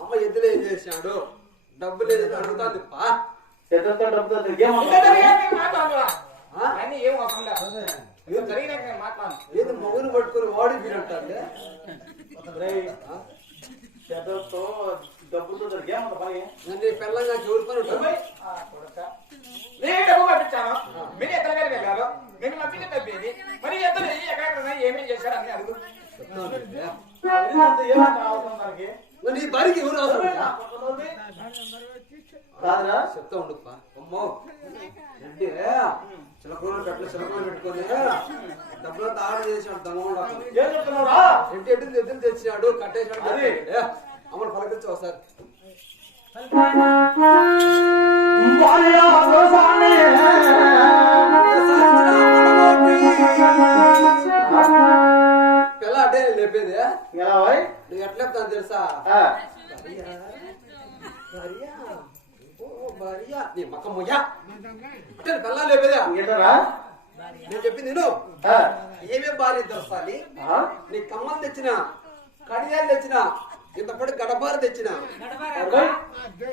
అమ్మ ఎద్దులు ఏం చేశాడు డబ్బు లేదు అడుగుతాది ఎద్దులతో డబ్బుతో ఏది మగుని పట్టుకుని వాడి తింటాడు చేతులతో డబ్బుతో దొరికేమంత పని నన్ను పెళ్ళంగా ఎవరి పని ఉంటుంది నేను డబ్బు పంపించాను మీరు ఎక్కడ వెళ్ళారు నేను పంపించే డబ్బేది మరి ఎద్దరు ఎక్కడ ఏమేం చేశారు అని అడుగు ఏమంటారు అవసరం దానికి నీ భార్యకి ఎవరు అవసరం కాదురా చెప్తా ఉండు అమ్మో రెడ్డి చిలకూరు గట్ల చిలకూరు పెట్టుకొని డబ్బులంతా ఆర్డర్ చేసాడు దమ్మ ఏం చెప్తున్నావురా రెడ్డి ఎద్దులు తెచ్చినాడు కట్టేసాడు అమ్మను పలకరించి ఒకసారి పిల్ల అంటే లేపేది నువ్వు ఎట్లా చెప్తాను తెలుసా నీ మక్క మొయ్యా అంటే పిల్ల లేపేదా నేను చెప్పింది నేను ఏమేం భార్య తెలుసాలి నీ కమ్మలు తెచ్చిన కడియాలు తెచ్చిన ఇంతపాటు గడపారు తెచ్చిన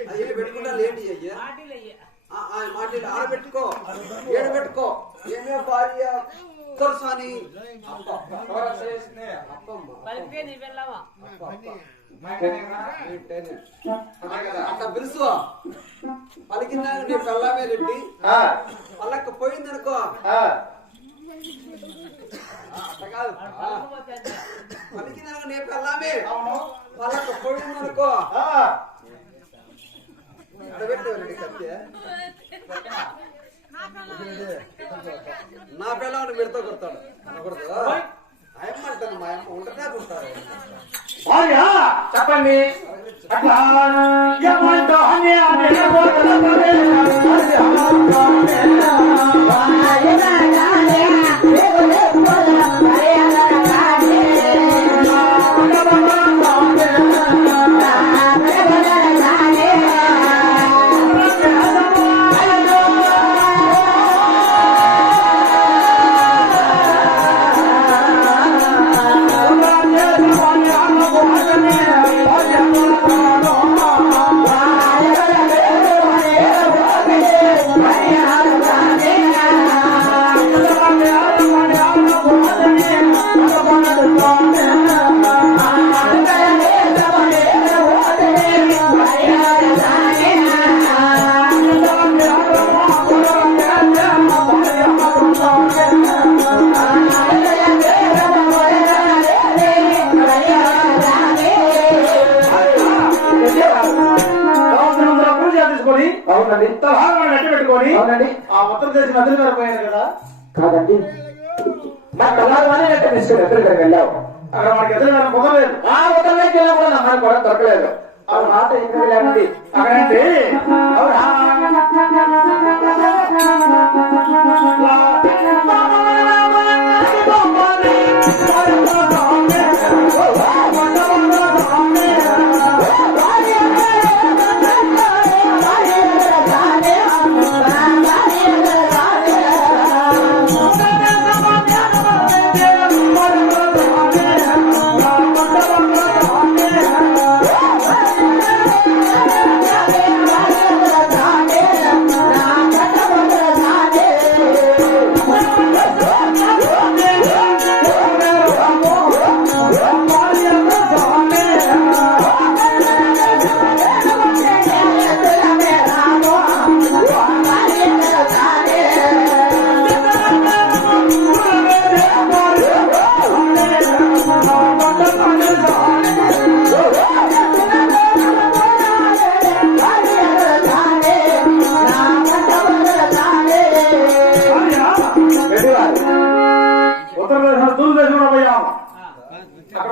అది పెట్టుకుంటా లేండి అయ్యా మాటలు ఆడబెట్టుకో ఏడబెట్టుకో ఏమే భార్య తెలుసాని అట్లా పిలుసు పలికిందా నీ పెళ్ళమే రెడ్డి పల్లక్క పోయిందనుకో అట్లా కాదు పలికిందనుకో నీ పెళ్ళమే పల్లక్క పోయిందనుకో అడబెట్టేవారండి కత్తి నా పిల్లవాడిని పెడితే కొడతాడు అనకూడదు ఆయమ్మ అంటాను మా అమ్మ ఉండగా ఉంటారు చెప్పండి పెట్టుకొని ఆ ఉత్తర దేశం నదులు గారు పోయారు కదా కాదండి మా కళాగానే తీసుకుని ఎదురుగా వెళ్ళావు అక్కడ మనకి ఎదురుగా కుదరలేదు ఆ ఉత్తరకి వెళ్ళా కూడా మనకు కూడా దొరకలేదు ఆ మాట ఎక్కడ వెళ్ళానండి అక్కడంటే అక్కడ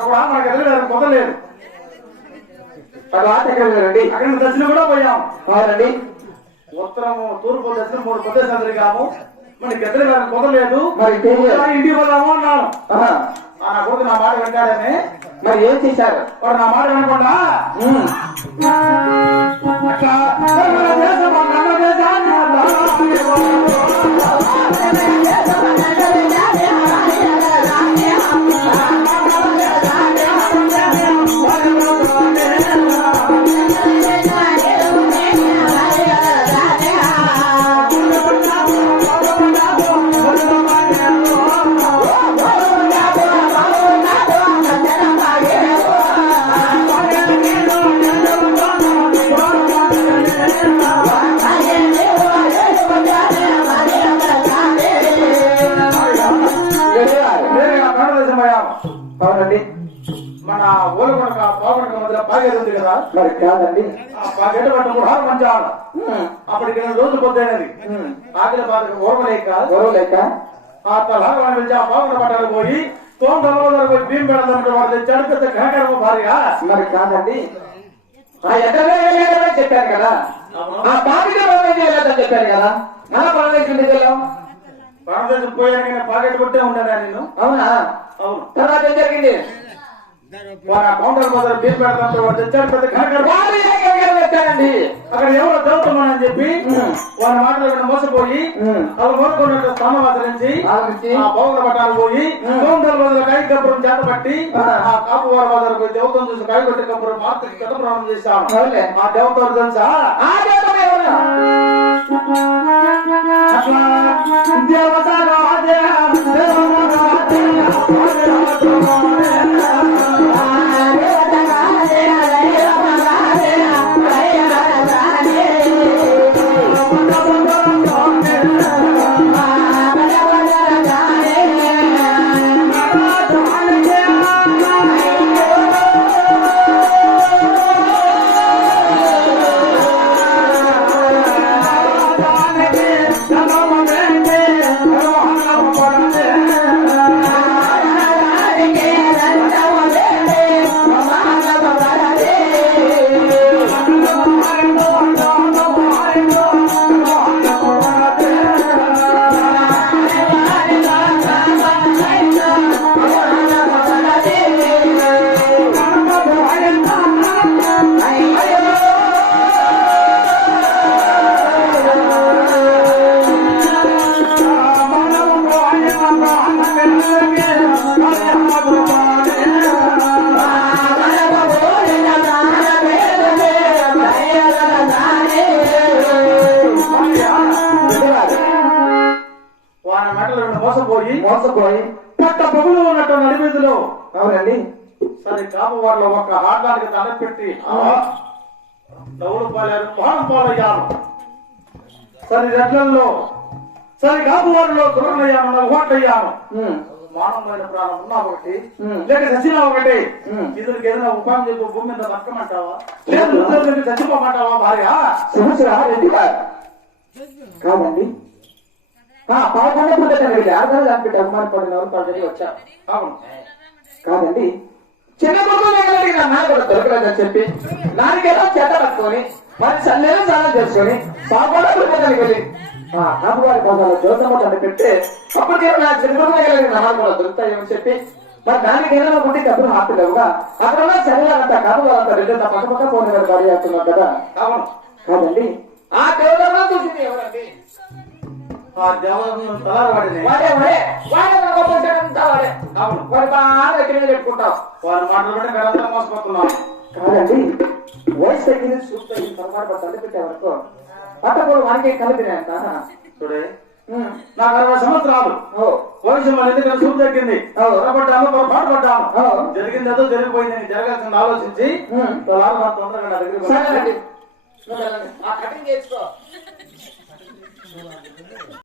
కూడా మనకి ఎదురు కుదరలేదు అక్కడ దర్శనం కూడా పోయాం అవునండి ఉత్తరము తూర్పు దర్శనం 3 ప్రదేశాలు తిరిగాము మనకి ఎదురు కుదరలేదు మరి ఇంటికి పోదాము అన్నాను నా కొడుకు నా మాట వింటాడని మరి ఏం చేశారు వాడు నా మాట వినకుండా అట్లా మన ఓలకొండ పావుకొండ మధ్యలో పాగేది ఉంది కదా, మరి కాదండి. ఆ పాగేట పట్టు 3 మంచాలు అప్పటికి రోజు పొద్దునది ఆకలి బాధకు ఓర్వలేక ఆ తలాగని పిలిచి ఆ పావుకొండ పట్టాలు పోయి తోందర పోయి భీం పెడదామంటే వాడు తెచ్చాడు పెద్ద ఘనకరమ భార్య. మరి కాదండి. ఆ ఎక్కడ చెప్పారు కదా, ఆ పాపిక లేదని చెప్పారు కదా, మన ప్రాణేశ్వరుడి వెళ్ళాం. భారతదేశం పోయాక పాకెట్ కొట్టే ఉన్నాడా నేను? అవునా? అవును. తర్వాత ఏం జరిగింది? వాడు కౌంటర్ బదులు భీం పెడతాంటే వాడు తెచ్చాడు పెద్ద ఘనకరమ. వచ్చానండి అక్కడ ఎవరో చదువుతున్నానని చెప్పి వాళ్ళ మాటలు మోసపోయి వాళ్ళు మోసకున్నట్టు స్థానం ఆచరించి ఆ పౌర పట్టాలు పోయి కాయ కప్పురం చేత పట్టి ఆ కాపు వారి బజారు పోయి దేవతను చూసి కాయ కొట్టి కప్పురం మార్కెట్ కథ ప్రారంభం చేశాను. ఆ దేవతలు తెలుసా? మోసపోయి పట్ట పొగులు ఉన్నట్టు నడివీధిలో. అవునండి. సరే కాపు వారిలో ఒక హాట్లానికి దండ పెట్టి డబ్బులు పాలారు, పానం పాలయ్యాను. సరే రెడ్లలో సరే కాపు వారిలో దురనయ్యాను, నవ్వాటయ్యాను. మానవమైన ప్రాణం ఉన్నా ఒకటి లేక చచ్చినా ఒకటి. ఇతనికి ఏదైనా ఉపాయం చెప్పు, భూమి మీద బతకమంటావా లేదు చచ్చిపోమంటావా భార్య? కాదండి. పాల్గొండ పుట్టండి ఆధారాలు దానిపెట్టి అవమానపడిన వాళ్ళు పద్ధతి వచ్చారు. అవును కాదండి. చిన్న కొడుకు నాన్న కూడా దొరకలేదని చెప్పి నాన్నకేదో చెడ్డ పట్టుకొని మరి చల్లేదో స్నానం చేసుకొని పాల్గొండ పుట్టడానికి వెళ్ళి కాపు వారి పదాలు జ్యోతమ్మ తండ్రి పెడితే అప్పటికే నా చిన్న కొడుకు నాన్న కూడా దొరుకుతాయని చెప్పి మరి దానికి ఏదైనా ఉంటే డబ్బులు హాపీలేవుగా అక్కడ ఉన్న శరీరాలంతా కాపు వాళ్ళంతా రెండు పక్క పక్క పోనీ గారు భార్య అవుతున్నారు కదా. అవును కాదండి. ఆ దేవుడు చూసింది ఎవరండి? ఆ దేవతను తలారవాడిని అవును వాడు బాగా దగ్గర పెట్టుకుంటావు. వారి మాటలు బట్టి గడంతా మోసపోతున్నాం. కాదండి. వయసు తగ్గింది సూప్ తగ్గింది పొరపాటు తల్లి పెట్టే వరకు పట్టకూడదు మనకి కలిపినాయంట. చూడే నాకు 60 సంవత్సరాలు వయసు మన ఎందుకంటే సూప్ తగ్గింది పొరపడ్డాను, పొరపాటు పడ్డాను. జరిగింది ఏదో జరిగిపోయింది, జరగాల్సింది ఆలోచించి తొందరగా నా దగ్గర ఆ కటింగ్ చేసుకో.